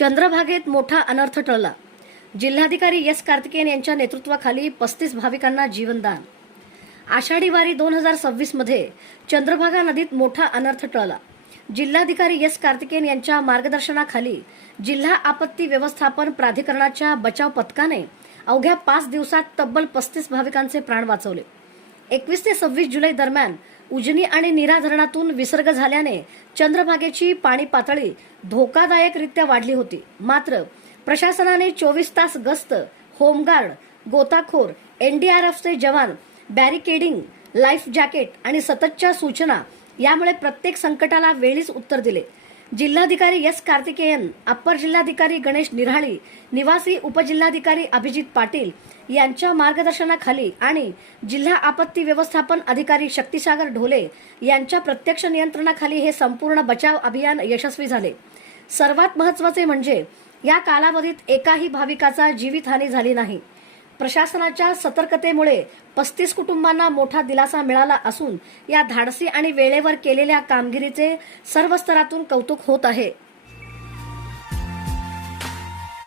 चंद्रभागेत मोठा अनर्थ टळला। जिल्हाधिकारी एस कार्तिकेयन यांच्या नेतृत्वाखाली 35 भाविकांना जीवनदान। आषाढी वारी 2026 मध्ये चंद्रभागा नदीत मोठा अनर्थ टळला। जिल्हाधिकारी एस कार्तिकेयन यांच्या मार्गदर्शनाखाली जिल्हा आपत्ती व्यवस्थापन प्राधिकरणाच्या बचाव पथकाने अवघ्या 5 दिवसात तब्बल 35 भाविकांचे प्राण वाचवले। 21 ते 26 जुलै दरम्यान उजनी आणि नीरा धरणातून विसर्ग झाल्याने चंद्रभागेची पाणी पातळी धोकादायकरित्या वाढली होती। मात्र प्रशासनाने 24 तास गस्त, होमगार्ड, गोताखोर, एनडीआरएफचे जवान, बॅरिकेडिंग, लाईफ जॅकेट आणि सततच्या सूचना यामुळे प्रत्येक संकटाला वेळीच उत्तर दिले। जिल्हाधिकारी एस कार्तिकेयन, अप्पर जिल्हाधिकारी गणेश निराळी, निवासी उपजिल्हाधिकारी अभिजित पाटील यांच्या मार्गदर्शनाखाली आणि जिल्हा आपत्ती व्यवस्थापन अधिकारी शक्तिसागर ढोले यांच्या प्रत्यक्ष नियंत्रणाखाली हे संपूर्ण बचाव अभियान यशस्वी झाले। सर्वात महत्त्वाचे म्हणजे या कालावधीत एकाही भाविकाचा जीवितहानी झाली नाही। प्रशासनाच्या सतर्कतेमुळे 35 कुटुंबांना मोठा दिलासा मिळाला असून या धाडसी आणि वेळेवर केलेल्या कामगिरीचे सर्व स्तरातून कौतुक होत आहे।